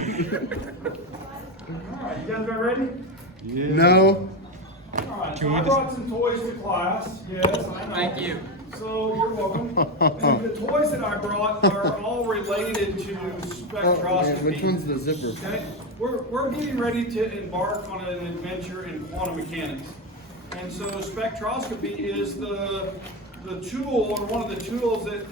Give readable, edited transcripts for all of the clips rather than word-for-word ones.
Alright, you guys ready? Yeah. No. Alright, so I brought some toys to class. Yes, I know. Thank you. So you're welcome. And the toys that I brought are all related to spectroscopy. Which one's the zipper? Okay? We're getting ready to embark on an adventure in quantum mechanics. And so spectroscopy is the tool, or one of the tools that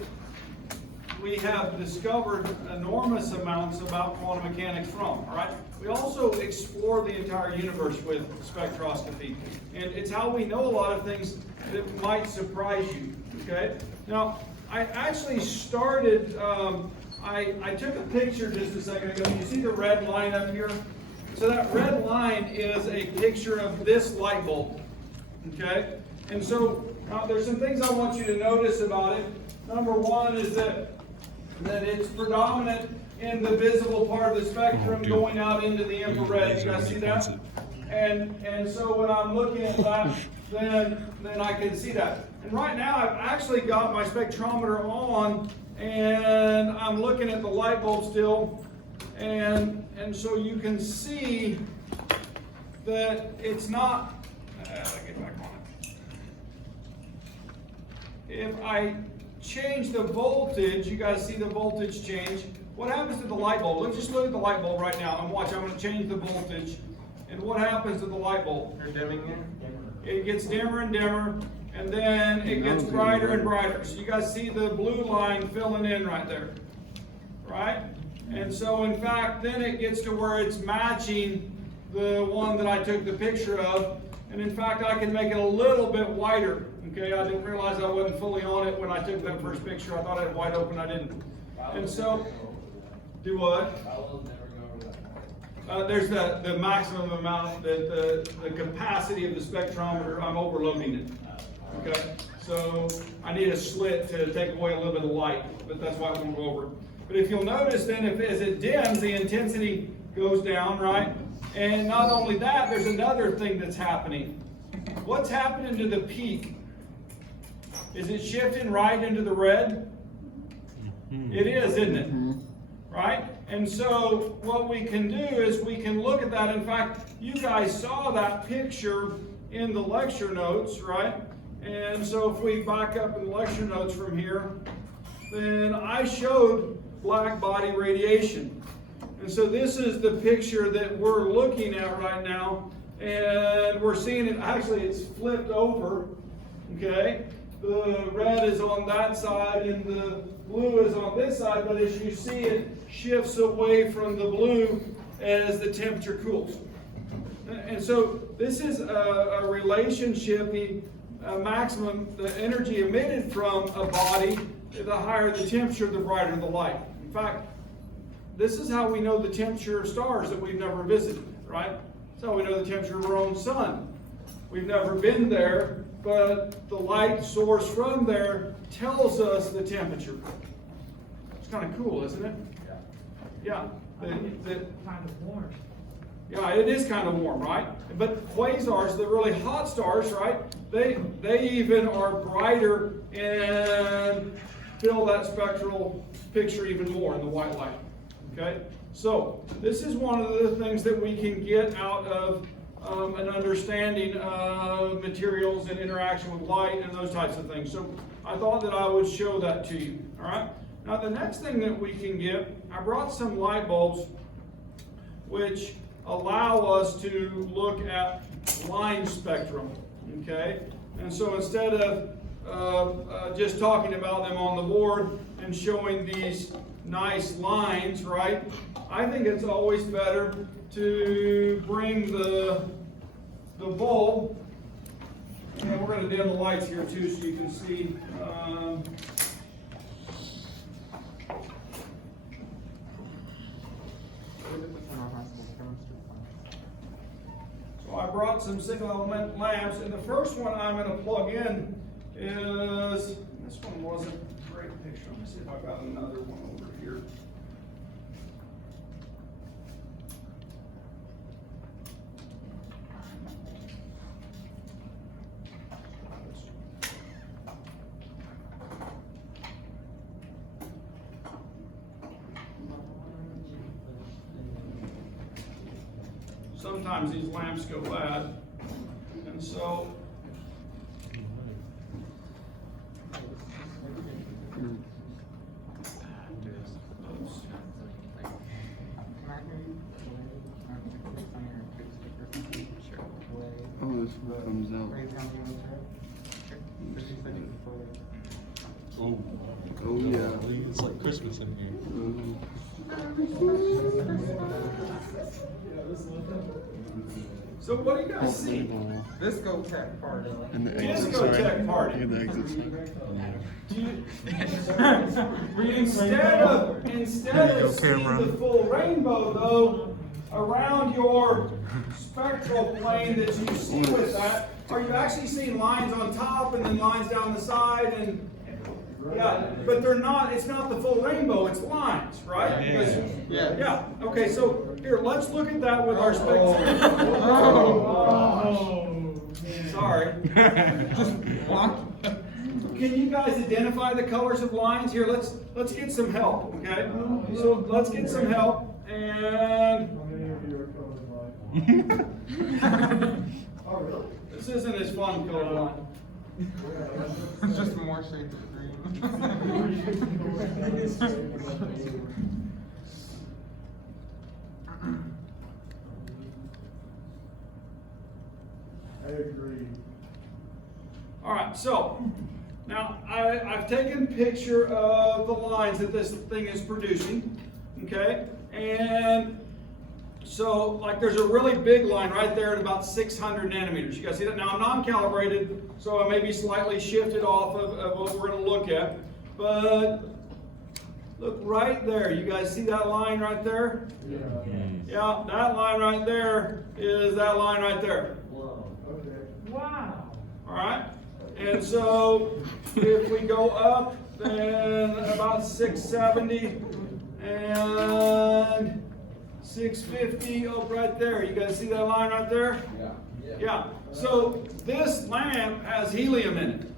we have discovered enormous amounts about quantum mechanics from, all right? We also explore the entire universe with spectroscopy. And it's how we know a lot of things that might surprise you, okay? Now, I actually started, I took a picture just a second ago. You see the red line up here? So that red line is a picture of this light bulb, okay? And so there's some things I want you to notice about it. Number one is that it's predominant in the visible part of the spectrum going out into the infrared. You guys see that? And so when I'm looking at that, then I can see that. And right now I've actually got my spectrometer on and I'm looking at the light bulb still. And so you can see that it's not, let me get back on it. If I change the voltage, you guys see the voltage change. What happens to the light bulb? Let's just look at the light bulb right now and watch. I'm going to change the voltage. And what happens to the light bulb? You're dimming it? It gets dimmer and dimmer, and then it gets brighter and brighter. So you guys see the blue line filling in right there, right? And so in fact, then it gets to where it's matching the one that I took the picture of. And in fact, I can make it a little bit wider. Okay, I didn't realize I wasn't fully on it when I took that first picture. I thought I had it wide open, I didn't. And so, do what? There's the maximum amount, the capacity of the spectrometer, I'm overloading it. Okay, so I need a slit to take away a little bit of light, but that's why it won't go over. But if you'll notice then, as it dims, the intensity goes down, right? And not only that, there's another thing that's happening. What's happening to the peak? Is it shifting right into the red? It is, isn't it? Right? And so what we can do is we can look at that. In fact, you guys saw that picture in the lecture notes, right? And so if we back up in the lecture notes from here, then I showed black body radiation. And so this is the picture that we're looking at right now. And we're seeing it, actually it's flipped over, okay? The red is on that side and the blue is on this side, but as you see, it shifts away from the blue as the temperature cools. And so this is a relationship, the maximum, the energy emitted from a body, the higher the temperature, the brighter the light. In fact, this is how we know the temperature of stars that we've never visited, right? That's how we know the temperature of our own sun. We've never been there, but the light source from there tells us the temperature. It's kind of cool, isn't it? Yeah. Kind of warm. Yeah, it is kind of warm, right? But quasars, the really hot stars, right? They even are brighter and fill that spectral picture even more in the white light. Okay? So this is one of the things that we can get out of an understanding of materials and interaction with light and those types of things. So I thought that I would show that to you. All right? Now the next thing that we can get, I brought some light bulbs which allow us to look at line spectrum. Okay? And so instead of just talking about them on the board and showing these nice lines, right? I think it's always better to bring the bulb, and we're going to dim the lights here too so you can see. So I brought some single element lamps, and the first one I'm going to plug in is, this one wasn't a great picture. Let me see if I got another one over here. sometimes these lamps go bad. And so, Oh, this one comes out. Oh, Oh, yeah. it's like Christmas in here. so what do you guys see? Disco tech party. And the exit Discotheque sign. party. And the exit sign. Instead of seeing the full rainbow though, around your spectral plane that you see with that, are you actually seeing lines on top and then lines down the side and yeah, but they're not, it's not the full rainbow, it's lines, right? Because- yeah, okay, so here, let's look at that with our spectral. Sorry. Can you guys identify the colors of lines? Here, let's get some help, okay? So let's get some help and this isn't as fun colorblind. It's just more shades of green. I agree. All right, so now I've taken a picture of the lines that this thing is producing, okay? And so, like, there's a really big line right there at about 600 nanometers. You guys see that? Now, I'm non-calibrated, so I may be slightly shifted off of what we're going to look at. But look right there. You guys see that line right there? Yeah. Yeah, that line right there is that line right there. Okay. Wow. All right? And so, if we go up, then about 670 and 650 up right there. You guys see that line right there? Yeah. So this lamp has helium in it,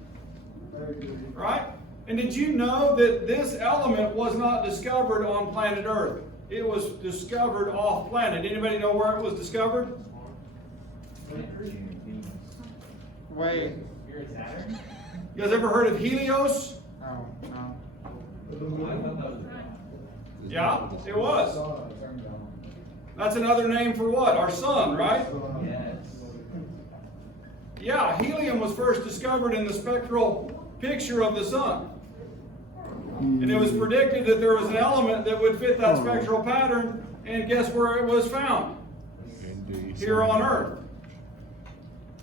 I agree. right? And did you know that this element was not discovered on planet Earth? It was discovered off planet. Anybody know where it was discovered? Wait. You guys ever heard of Helios? Oh, no. Yeah, it was. That's another name for what? Our sun, right? Yeah, helium was first discovered in the spectral picture of the sun. And it was predicted that there was an element that would fit that spectral pattern, and guess where it was found? Here on Earth.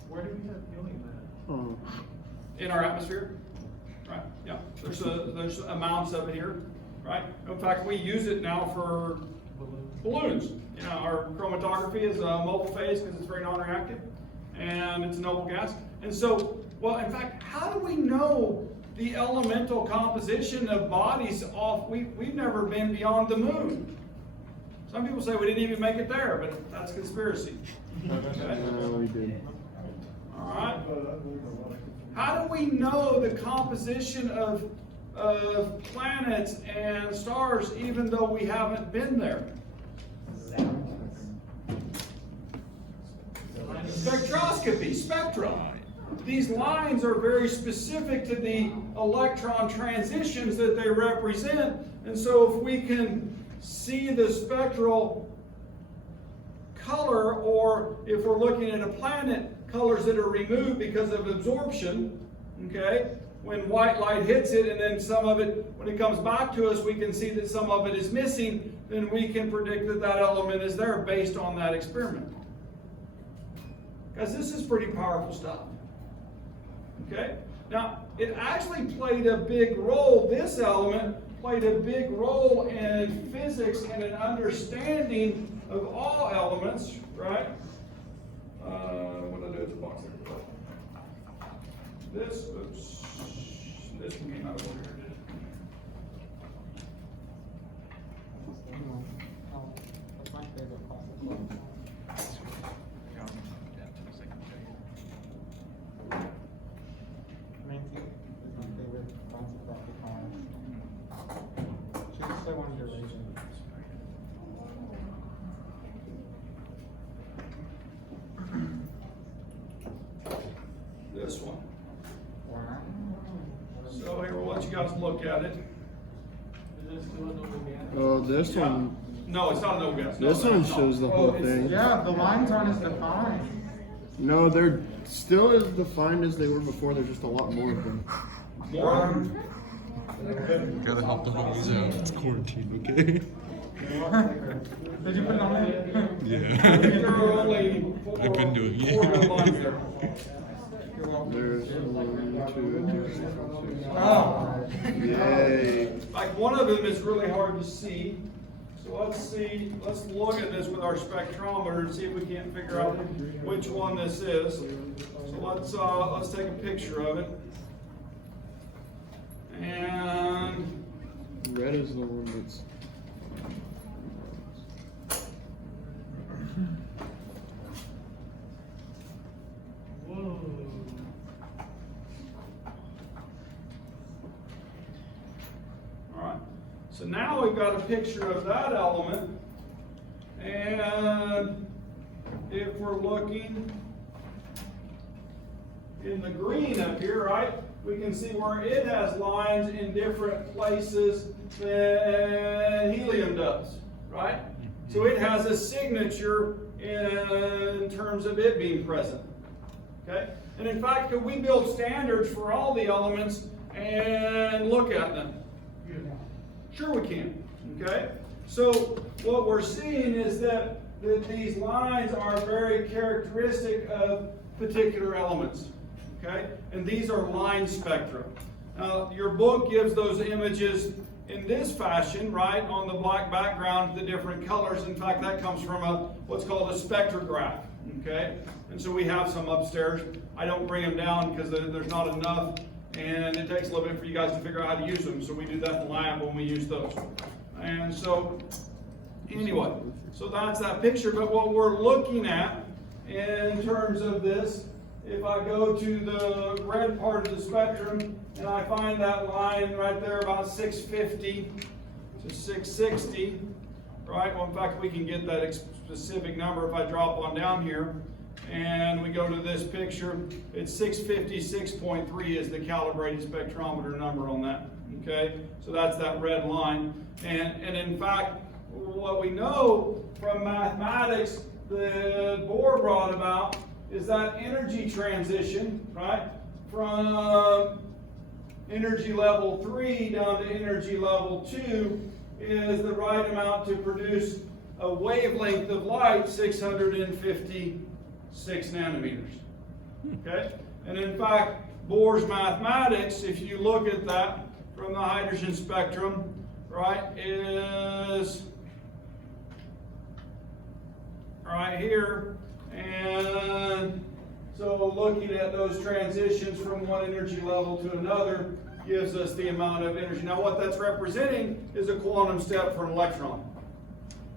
Where do we have helium at? Oh. In our atmosphere. Right, yeah. There's amounts of it here, right? In fact, we use it now for balloons. You know, our chromatography is a mobile phase because it's very non-reactive, and it's a noble gas. And so, well, in fact, how do we know the elemental composition of bodies off? We've never been beyond the moon. Some people say we didn't even make it there, but that's conspiracy. Okay? No, we did. All right. How do we know the composition of planets and stars even though we haven't been there? Spectroscopy, spectrum. These lines are very specific to the electron transitions that they represent. And so if we can see the spectral color, or if we're looking at a planet, colors that are removed because of absorption, okay? When white light hits it and then some of it, when it comes back to us, we can see that some of it is missing, then we can predict that that element is there based on that experiment. Because this is pretty powerful stuff. Okay? Now, it actually played a big role, this element played a big role in physics and an understanding of all elements, right? What did I do with the box there? This, oops, this came out of order. That's my favorite class. Nancy is my favorite concept about the class. She's so underrated. this one, No, it's not a no gas. No, this no, one no. shows the whole thing. Yeah, the lines aren't as defined. No, they're still as defined as they were before. There's just a lot more of them. More? Gotta help the homies out. It's quarantine, okay? Did you put it on there? Yeah. There are only four, I've been doing it. 4 red lines there. There's 1, 2, 3, 4, 5, Oh. 6. Yay. Like one of them is really hard to see. So let's look at this with our spectrometer and see if we can't figure out which one this is. So let's take a picture of it. And Red is the one that's. all right. So now we've got a picture of that element. And if we're looking in the green up here, right, we can see where it has lines in different places than helium does, right? So it has a signature in terms of it being present, okay? And in fact, could we build standards for all the elements and look at them? Sure we can, okay? So what we're seeing is that these lines are very characteristic of particular elements, okay? And these are line spectra. Now, your book gives those images in this fashion, right, on the black background, the different colors. In fact, that comes from what's called a spectrograph, okay? And so we have some upstairs. I don't bring them down because there's not enough, and it takes a little bit for you guys to figure out how to use them. So we do that in the lab when we use those. And so, anyway, so that's that picture. But what we're looking at in terms of this, if I go to the red part of the spectrum and I find that line right there about 650 to 660, right? Well, in fact, we can get that specific number if I drop on down here. And we go to this picture, it's 656.3 is the calibrated spectrometer number on that, okay? So that's that red line. And in fact, what we know from mathematics the Bohr brought about is that energy transition, right? From energy level 3 down to energy level 2 is the right amount to produce a wavelength of light, 656 nanometers. Okay? And in fact, Bohr's mathematics, if you look at that from the hydrogen spectrum, right, is right here. And so looking at those transitions from one energy level to another gives us the amount of energy. Now what that's representing is a quantum step for an electron.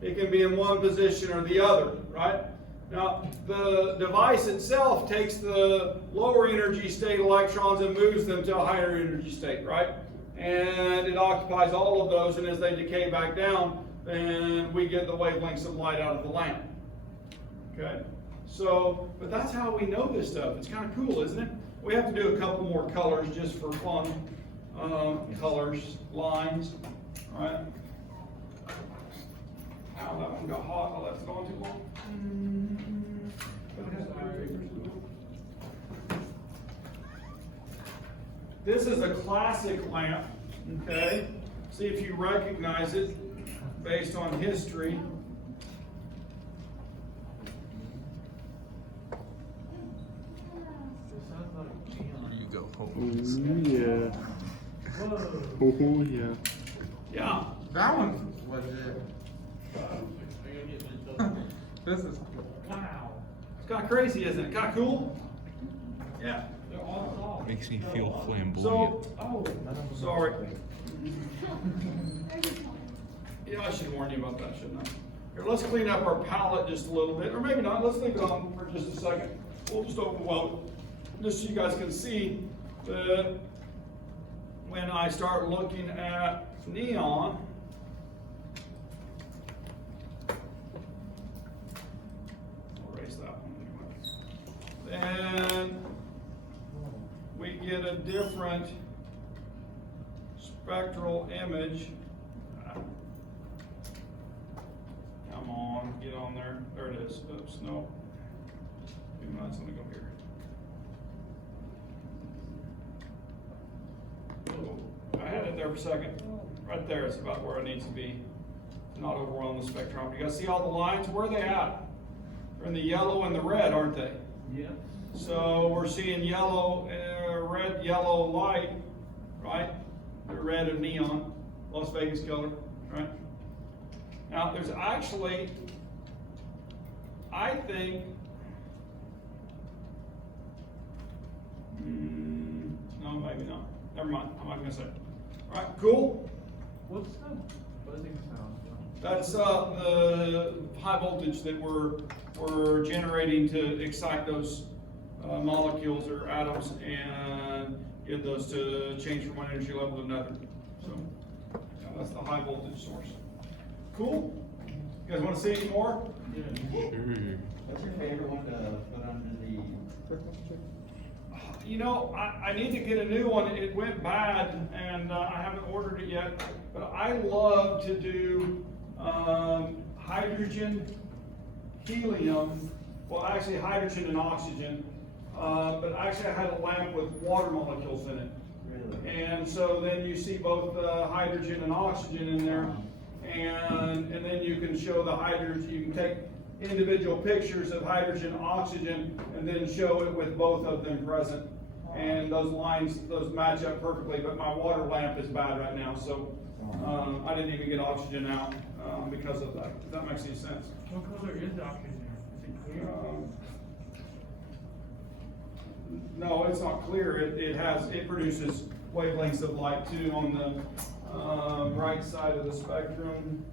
It can be in one position or the other, right? Now the device itself takes the lower energy state electrons and moves them to a higher energy state, right? And it occupies all of those, and as they decay back down, then we get the wavelengths of light out of the lamp. Okay? So, but that's how we know this stuff. It's kind of cool, isn't it? We have to do a couple more colors just for fun. Colors, lines, all right? Ow, that one got hot. Oh, that's gone too long. This is a classic lamp, okay? See if you recognize it based on history. There you go, Ooh, homies. yeah. Oh, yeah. Yeah. That one's legit. This is wow. It's kind of crazy, isn't it? Kind of cool? Yeah. Makes me feel flamboyant. So, oh, sorry. Yeah, I should warn you about that, shouldn't I? Here, let's clean up our palette just a little bit, or maybe not. Let's leave it on for just a second. We'll just open well, just so you guys can see that when I start looking at neon, I'll erase that one anyway. Then we get a different spectral image. get on there. There it is. Oops, no. 2 minutes, let me go here. Oh, I had it there for a second. Right there is about where it needs to be. Not over on the spectrometer. You guys see all the lines? Where are they at? They're in the yellow and the red, aren't they? Yeah. So we're seeing yellow, red, yellow light, right? The red of neon, Las Vegas color, right? Now there's actually, I think, no, maybe not. Never mind. I'm not gonna say it. All right, cool. What's the buzzing sound? That's the high voltage that we're generating to excite those molecules or atoms and get those to change from one energy level to another. So yeah, that's the high voltage source. Cool. You guys want to see any more? Yeah. What's your favorite one to put under the? You know, I need to get a new one. It went bad, and I haven't ordered it yet. But I love to do hydrogen, helium, well, actually hydrogen and oxygen. But actually, I had a lamp with water molecules in it. Really? And so then you see both hydrogen and oxygen in there, and then you can show the hydrogen. You can take individual pictures of hydrogen, oxygen, and then show it with both of them present. And those lines, those match up perfectly. But my water lamp is bad right now, so I didn't even get oxygen out because of that. If that makes any sense. What color is the oxygen here? Is it clear? No, it's not clear. It produces wavelengths of light too on the right side of the spectrum.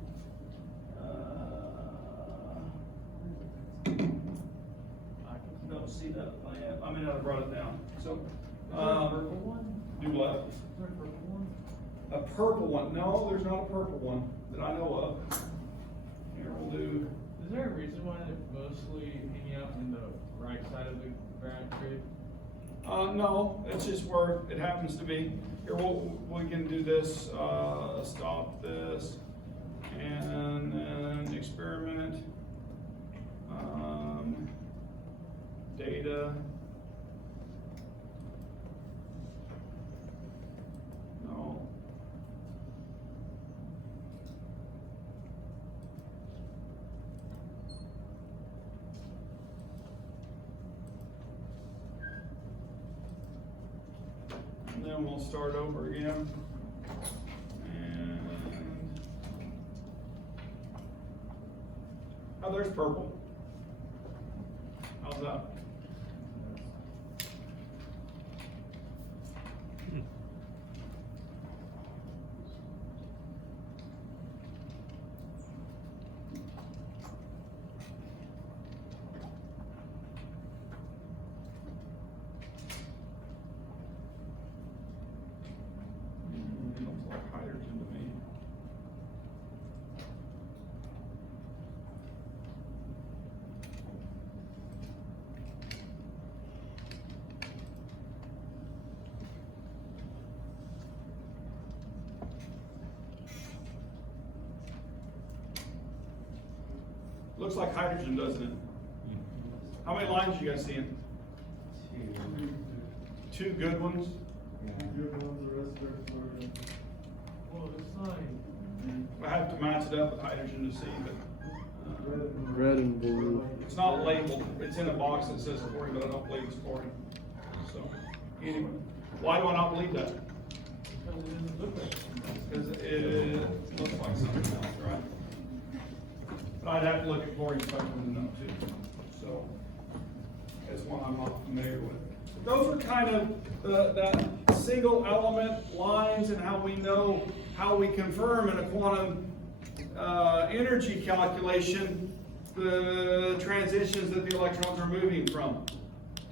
I don't see that plan. I may not have brought it down. So, Is there a purple one? do what? Is there a purple one? A purple one? No, there's not a purple one that I know of. Here, we'll do. Is there a reason why it's mostly hanging out in the right side of the grid? No, it's just where it happens to be. Here, we can do this, stop this, and then experiment, data. No. And then we'll start over again. And oh, there's purple. How's that? Looks like hydrogen to me. Looks like hydrogen, doesn't it? How many lines you guys seeing? Two good ones? Good ones, the rest are sort of. Well, it's like, I have to match it up with hydrogen to see, but Red and blue. it's not labeled. It's in a box that says 40, but I don't believe it's 40. So, anyway, why do I not believe that? because it doesn't look like it. Because it looks like something else, right? But I'd have to look at chlorine spectrum to know too. So, that's one I'm not familiar with. Those are kind of that single element lines and how we know, how we confirm in a quantum energy calculation the transitions that the electrons are moving from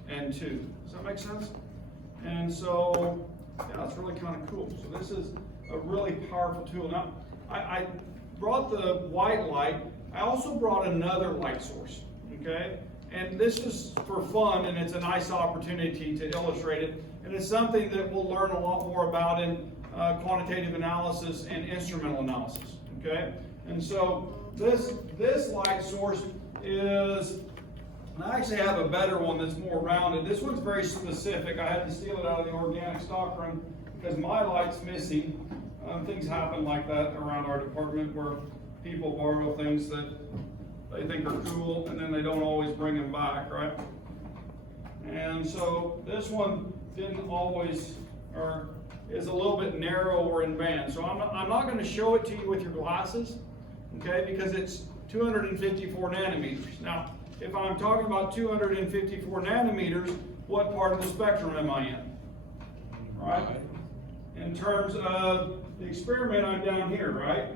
and to. Does that make sense? And so, yeah, it's really kind of cool. So this is a really powerful tool. Now, I brought the white light. I also brought another light source, okay? And this is for fun, and it's a nice opportunity to illustrate it. And it's something that we'll learn a lot more about in quantitative analysis and instrumental analysis, okay? And so this light source is, I actually have a better one that's more rounded. This one's very specific. I had to steal it out of the organic stock room because my light's missing. Things happen like that around our department where people borrow things that they think are cool and then they don't always bring them back, right? And so this one didn't always, or is a little bit narrower in band. So I'm not going to show it to you with your glasses, okay, because it's 254 nanometers. Now, if I'm talking about 254 nanometers, what part of the spectrum am I in? Right? In terms of the experiment, I'm down here, right?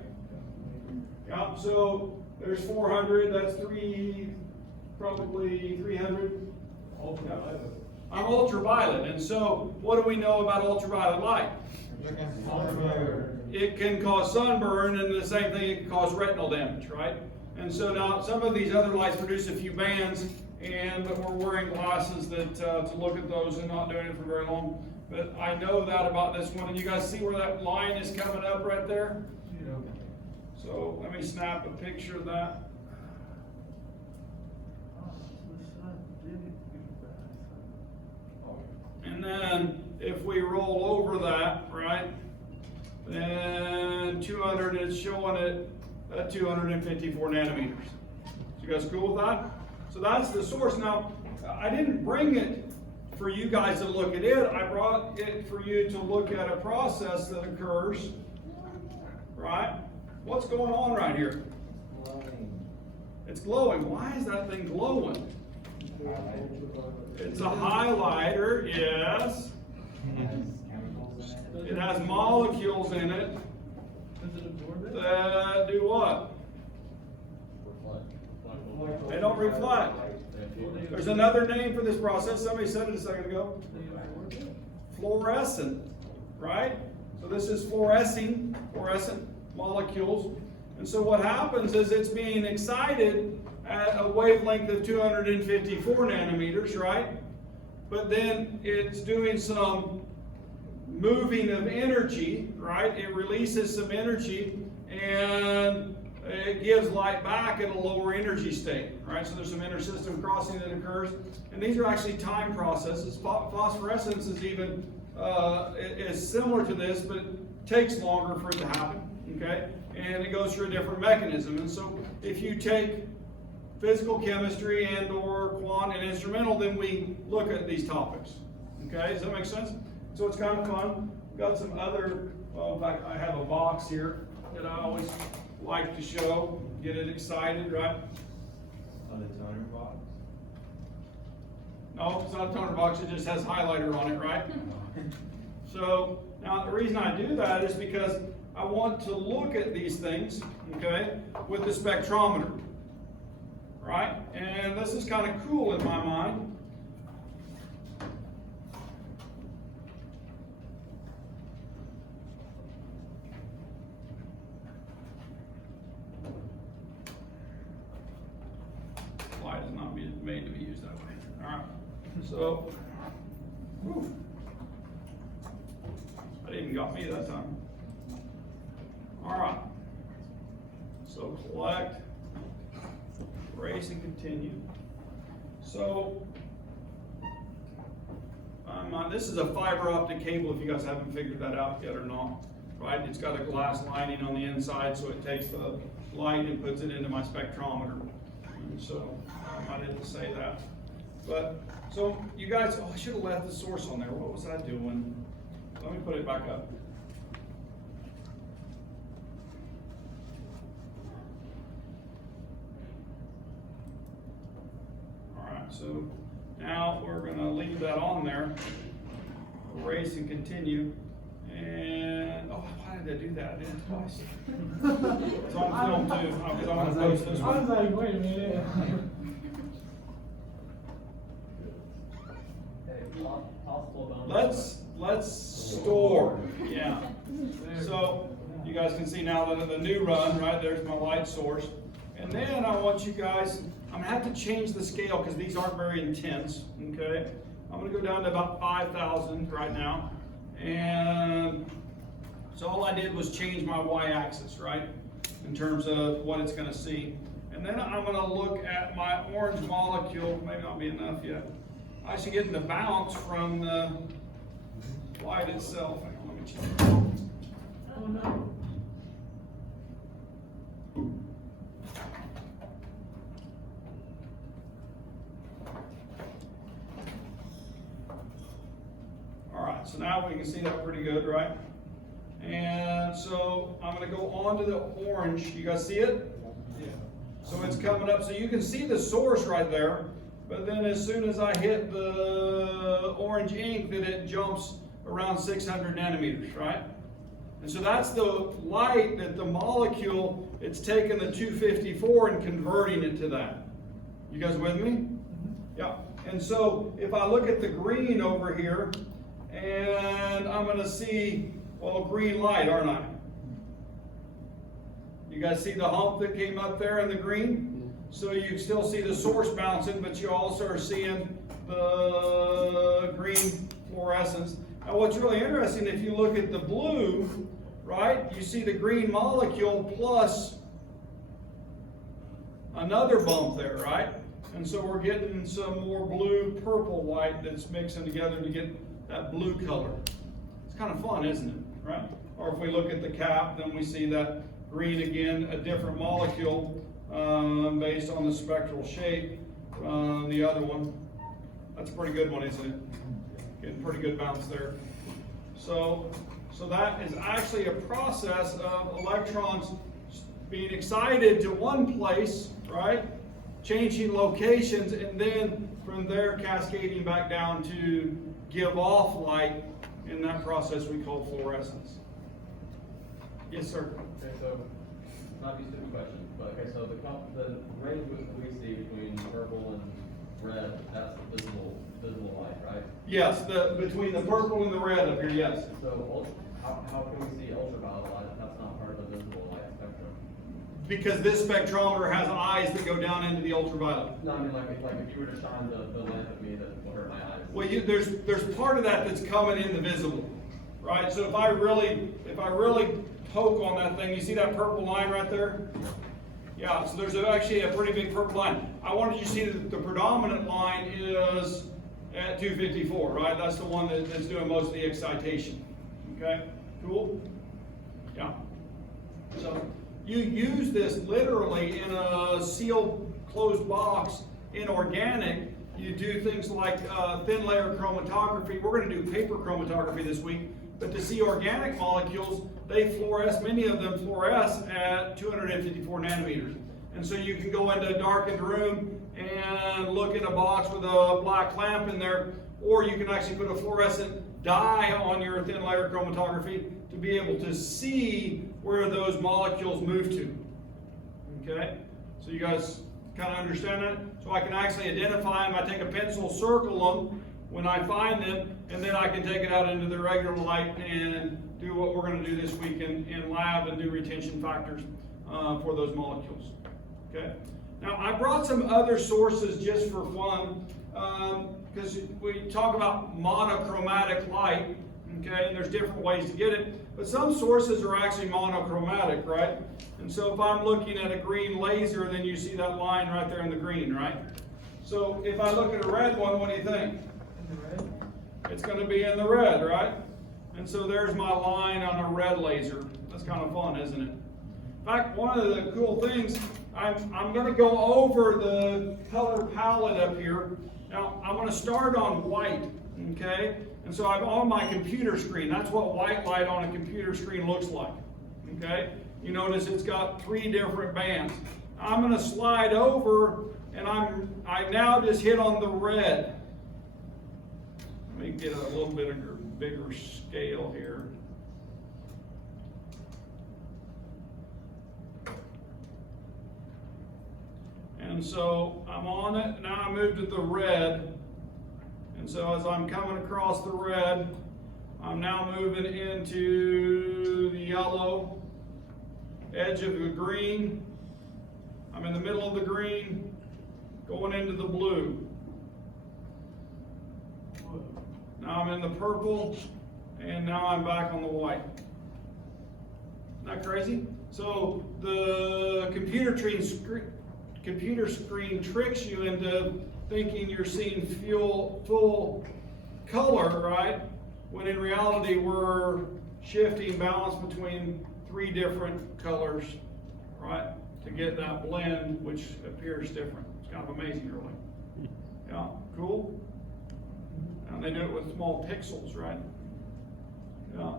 Yeah, so there's 400, that's probably 300. Ultraviolet. I'm ultraviolet, and so what do we know about ultraviolet light? It can cause sunburn, and the same thing, it can cause retinal damage, right? And so now some of these other lights produce a few bands, but we're wearing glasses that to look at those and not doing it for very long. But I know that about this one, and you guys see where that line is coming up right there? Yeah. So let me snap a picture of that. And then if we roll over that, right, then 200 is showing it at 254 nanometers. So you guys cool with that? So that's the source. Now, I didn't bring it for you guys to look at it. I brought it for you to look at a process that occurs, right? What's going on right here? It's glowing. Why is that thing glowing? It's a highlighter, yes. It has molecules in it that do what? They don't reflect. There's another name for this process. Somebody said it a second ago. Fluorescent, right? So this is fluorescent molecules. And so what happens is it's being excited at a wavelength of 254 nanometers, right? But then it's doing some moving of energy, right? It releases some energy and it gives light back at a lower energy state, right? So there's some intersystem crossing that occurs. And these are actually time processes. Phosphorescence is even is similar to this, but it takes longer for it to happen, okay? And it goes through a different mechanism. And so if you take physical chemistry and or quant and instrumental, then we look at these topics. Okay, does that make sense? So it's kind of fun. We've got some other, well, in fact, I have a box here that I always like to show, get it excited, right? On the toner box? No, it's not a toner box, it just has highlighter on it, right? So, now the reason I do that is because I want to look at these things, okay, with the spectrometer. Right? And this is kind of cool in my mind. Light is not made to be used that way. All right. So, whew. That even got me that time. All right. So collect. Erase and continue. So, this is a fiber optic cable if you guys haven't figured that out yet or not, right? It's got a glass lining on the inside, so it takes the light and puts it into my spectrometer. And so, I didn't say that. But, so you guys, I should have left the source on there. What was I doing? Let me put it back up. So now we're going to leave that on there, erase and continue, and oh, why did I do that? I did it twice. It's on film too, because I want to post this I was one. like, wait a minute. Let's store, yeah. So you guys can see now that the new run, right, there's my light source. And then I want you guys, I'm gonna have to change the scale because these aren't very intense, okay? I'm gonna go down to about 5,000 right now. And so all I did was change my y-axis, right? in terms of what it's gonna see. And then I'm gonna look at my orange molecule, maybe not be enough yet. I should get the bounce from the light itself. Hang on, let me check. Oh, no. All right, so now we can see that pretty good, right? And so I'm gonna go on to the orange. You guys see it? Yeah. So it's coming up, so you can see the source right there, but then as soon as I hit the orange ink, then it jumps around 600 nanometers, right? And so that's the light that the molecule, it's taking the 254 and converting it to that. You guys with me? Yeah. And so if I look at the green over here, and I'm gonna see, well, green light, aren't I? You guys see the hump that came up there in the green? So you still see the source bouncing, but you also are seeing the green fluorescence. Now what's really interesting, if you look at the blue, right, you see the green molecule plus another bump there, right? And so we're getting some more blue purple light that's mixing together to get that blue color. It's kind of fun, isn't it, right? Or if we look at the cap, then we see that green again, a different molecule based on the spectral shape. The other one, that's a pretty good one, isn't it? Getting pretty good bounce there. So that is actually a process of electrons being excited to one place, right? Changing locations, and then from there cascading back down to give off light in that process we call fluorescence. Yes, sir. Okay, so, not be a stupid question, but okay, so the range we see between purple and red, that's the visible light, right? Yes, between the purple and the red up here, yes. So, how can we see ultraviolet light if that's not part of the visible light spectrum? Because this spectrometer has eyes that go down into the ultraviolet. No, I mean, like if you were to shine the lamp at me, that will hurt my eyes. Well, there's part of that that's coming in the visible, right? So if I really poke on that thing, you see that purple line right there? Yeah, so there's actually a pretty big purple line. I wanted you to see that the predominant line is at 254, right? That's the one that's doing most of the excitation. Okay, cool? Yeah. So you use this literally in a sealed closed box in organic. You do things like thin layer chromatography. We're going to do paper chromatography this week. But to see organic molecules, they fluoresce, many of them fluoresce at 254 nanometers. And so you can go into a darkened room and look in a box with a black lamp in there, or you can actually put a fluorescent dye on your thin layer chromatography to be able to see where those molecules move to. Okay? So you guys kind of understand that? So I can actually identify them. I take a pencil, circle them when I find them, and then I can take it out into the regular light and do what we're going to do this week in lab and do retention factors for those molecules. Okay? Now I brought some other sources just for fun because we talk about monochromatic light, okay, and there's different ways to get it, but some sources are actually monochromatic, right? And so if I'm looking at a green laser, then you see that line right there in the green, right? So if I look at a red one, what do you think? In the red? It's going to be in the red, right? And so there's my line on a red laser. That's kind of fun, isn't it? In fact, one of the cool things, I'm going to go over the color palette up here. Now, I'm going to start on white, okay? And so I'm on my computer screen. That's what white light on a computer screen looks like, okay? You notice it's got 3 different bands. I'm going to slide over, and I now just hit on the red. Let me get a little bit bigger scale here. And so I'm on it, now I move to the red. And so as I'm coming across the red, I'm now moving into the yellow, edge of the green. I'm in the middle of the green, going into the blue. Now I'm in the purple, and now I'm back on the white. Isn't that crazy? So the computer screen tricks you into thinking you're seeing full color, right? When in reality, we're shifting balance between 3 different colors, right? To get that blend, which appears different. It's kind of amazing, really. Yeah, cool. And they do it with small pixels, right? Yeah.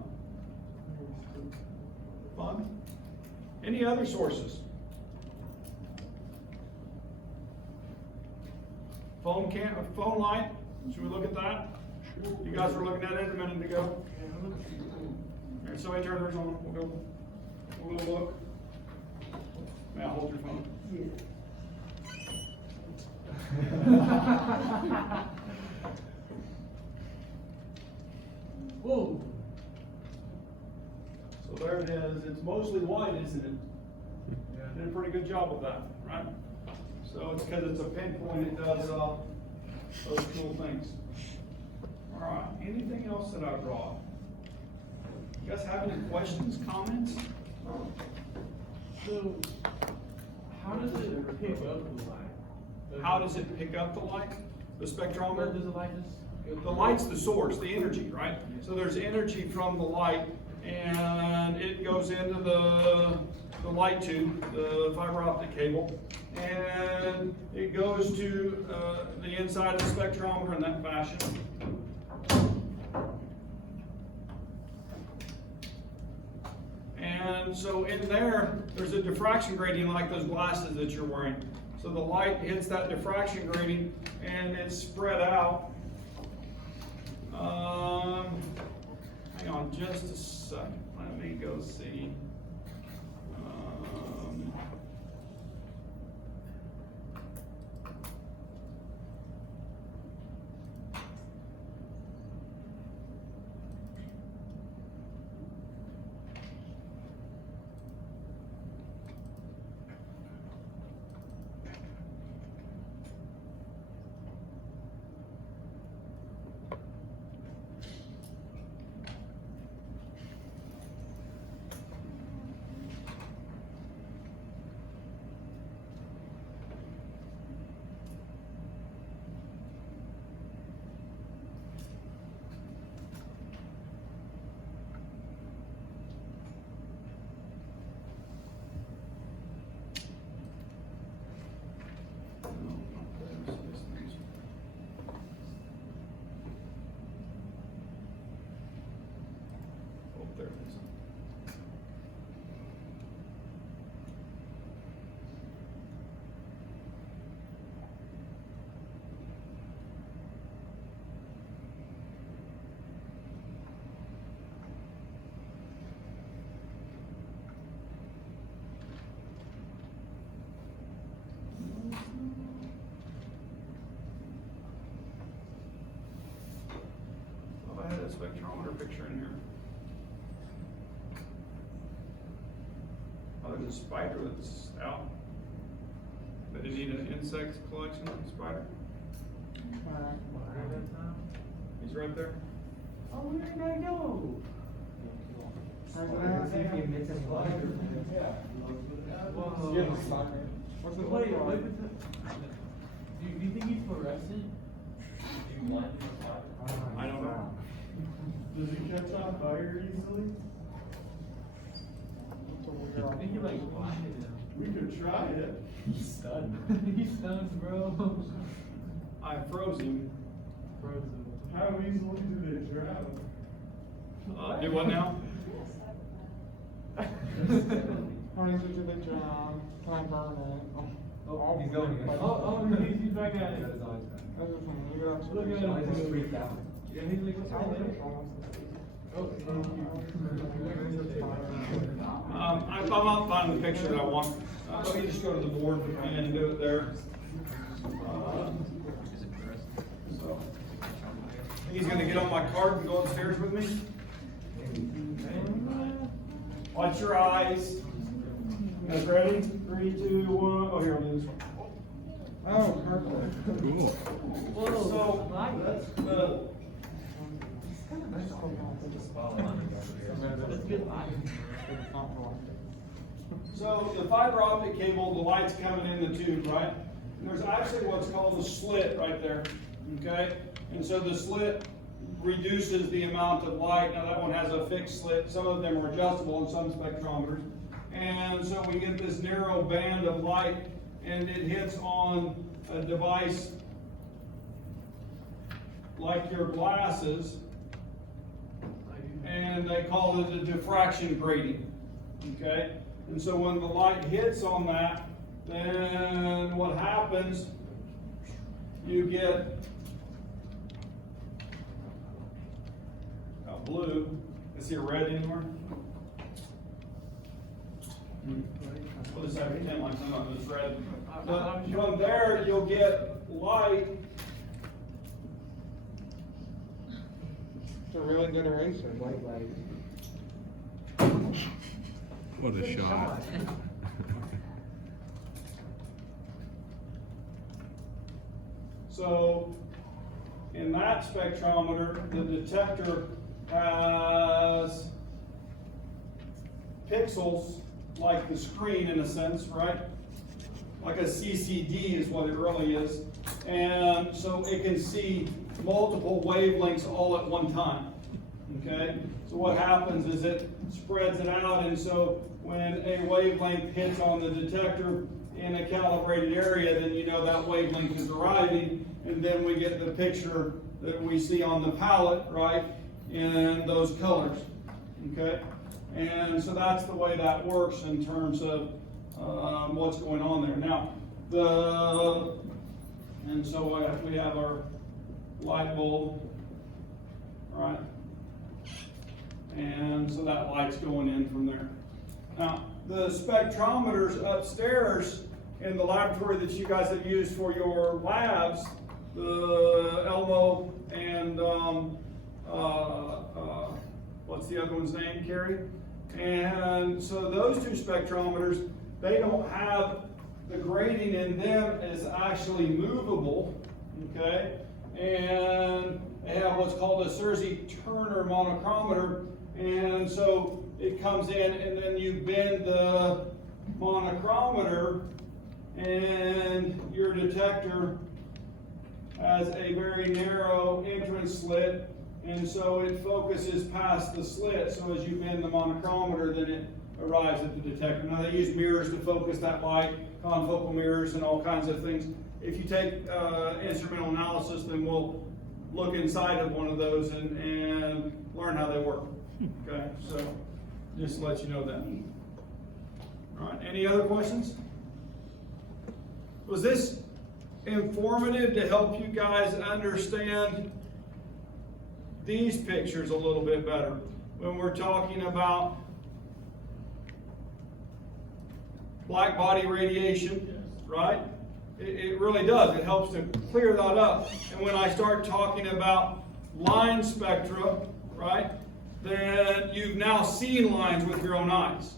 Fun. Any other sources? Phone light, should we look at that? You guys were looking at it a minute ago. All right, somebody turn theirs on, we'll go look. May I hold your phone? Whoa. So there it is, it's mostly white, isn't it? Yeah. Did a pretty good job of that, right? So it's because it's a pinpoint, it does those cool things. All right, anything else that I brought? You guys have any questions, comments? So, how does it pick up the light? How does it pick up the light? The spectrometer? Does the light just go The light's the source, the energy, right? So there's energy from the light, and it goes into the light tube, the fiber optic cable, and it goes to the inside of the spectrometer in that fashion. And so in there's a diffraction grating like those glasses that you're wearing. So the light hits that diffraction grating and it's spread out. Hang on just a second. Let me go see. Oh, there it is. Oh, I had a spectrometer picture in here. Oh, there's a spider that's out. But you need an insect collection spider. He's right there. Oh, where did I go? What's the Wait, do you think he's fluorescent? I don't know. Does it catch on fire easily? I think he like blinded him. We could try it. He's stunned. He's stunned, bro. I froze him. Frozen. How easily do they travel? Do what now? How many feet do they drown? Can I burn it? Oh, he's going again. Oh, he's back at it. That's the thing, you got Look at him. He's freaked out. Yeah, he's like, what's wrong with him? Oh, I'm not finding the picture that I want. Let me just go to the board and do it there. So, he's gonna get on my cart and go upstairs with me. Watch your eyes. You guys ready? 3, 2, 1. Oh, here, I'll do this one. Oh, perfect. Cool. So, that's the. That's good light. So the fiber optic cable, the light's coming in the tube, right? And there's actually what's called a slit right there, okay? And so the slit reduces the amount of light. Now that one has a fixed slit. Some of them are adjustable in some spectrometers. And so we get this narrow band of light, and it hits on a device like your glasses, and they call it a diffraction grating, okay? And so when the light hits on that, then what happens, you get a blue. Is here red anymore? What is that? Pretend like some of it's red. But from there, you'll get light. It's a really good eraser, white light. What a Good shot. So in that spectrometer, the detector has pixels like the screen in a sense, right? Like a CCD is what it really is. And so it can see multiple wavelengths all at one time, okay? So what happens is it spreads it out, and so when a wavelength hits on the detector in a calibrated area, then you know that wavelength is arriving, and then we get the picture that we see on the palette, right, in those colors, okay? And so that's the way that works in terms of what's going on there. Now, and so we have our light bulb, right? And so that light's going in from there. Now, the spectrometers upstairs in the laboratory that you guys have used for your labs, the Elmo and what's the other one's name, Carrie? And so those two spectrometers, they don't have, the grating in them is actually movable, okay? And they have what's called a Searcy-Turner monochromator, and so it comes in and then you bend the monochromator, and your detector has a very narrow entrance slit, and so it focuses past the slit. So as you bend the monochromator, then it arrives at the detector. Now they use mirrors to focus that light, confocal mirrors and all kinds of things. If you take instrumental analysis, then we'll look inside of one of those and learn how they work. Okay, so just to let you know that. All right, any other questions? Was this informative to help you guys understand these pictures a little bit better when we're talking about black body radiation, right? It really does. It helps to clear that up. And when I start talking about line spectra, right, then you've now seen lines with your own eyes,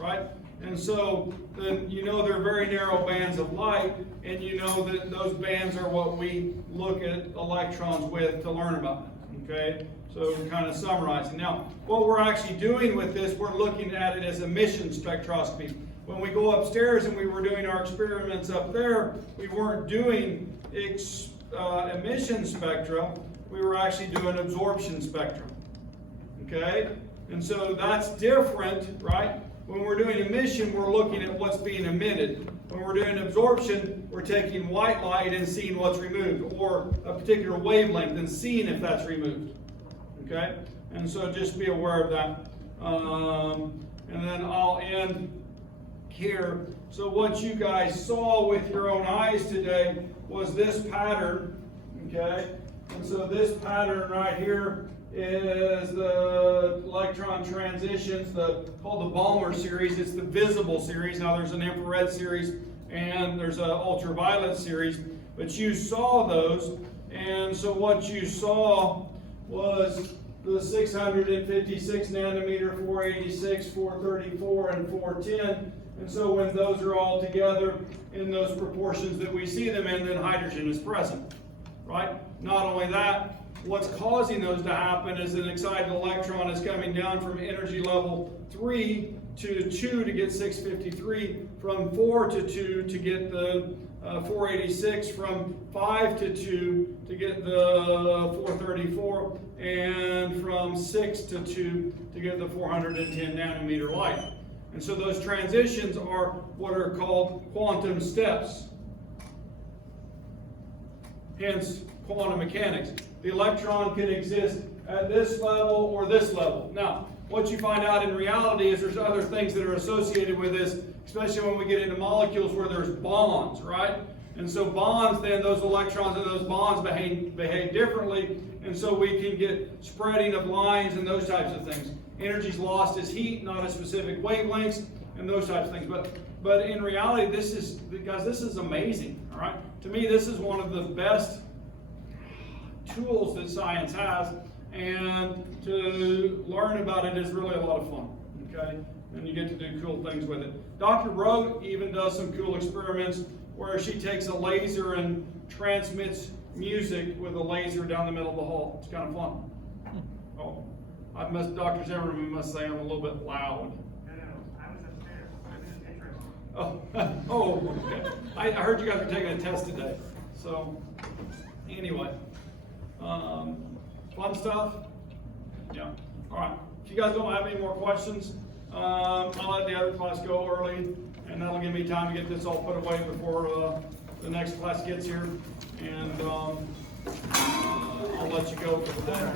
right? And so then you know they're very narrow bands of light, and you know that those bands are what we look at electrons with to learn about them, okay? So kind of summarizing. Now, what we're actually doing with this, we're looking at it as emission spectroscopy. When we go upstairs and we were doing our experiments up there, we weren't doing emission spectra, we were actually doing absorption spectra, okay? And so that's different, right? When we're doing emission, we're looking at what's being emitted. When we're doing absorption, we're taking white light and seeing what's removed, or a particular wavelength and seeing if that's removed, okay? And so just be aware of that. And then I'll end here. So what you guys saw with your own eyes today was this pattern, okay? And so this pattern right here is the electron transitions, called the Balmer series. It's the visible series. Now there's an infrared series and there's an ultraviolet series, but you saw those. And so what you saw was the 656 nanometer, 486, 434, and 410. And so when those are all together in those proportions that we see them in, then hydrogen is present, right? Not only that, what's causing those to happen is an excited electron is coming down from energy level 3 to 2 to get 653, from 4 to 2 to get the 486, from 5 to 2 to get the 434, and from 6 to 2 to get the 410 nanometer light. And so those transitions are what are called quantum steps. Hence, quantum mechanics. The electron can exist at this level or this level. Now, what you find out in reality is there's other things that are associated with this, especially when we get into molecules where there's bonds, right? And so bonds, then those electrons and those bonds behave differently, and so we can get spreading of lines and those types of things. Energy's lost as heat, not as specific wavelengths, and those types of things. But in reality, this is, guys, this is amazing, all right? To me, this is one of the best tools that science has, and to learn about it is really a lot of fun, okay? And you get to do cool things with it. Dr. Rote even does some cool experiments where she takes a laser and transmits music with a laser down the middle of the hall. It's kind of fun. Oh, Dr. Zimmerman must say I'm a little bit loud. No, I was upstairs. I'm just interested. Oh, okay. I heard you guys were taking a test today. So, anyway, fun stuff. Yeah. All right. If you guys don't have any more questions, I'll let the other class go early, and that'll give me time to get this all put away before the next class gets here. And I'll let you go for the day.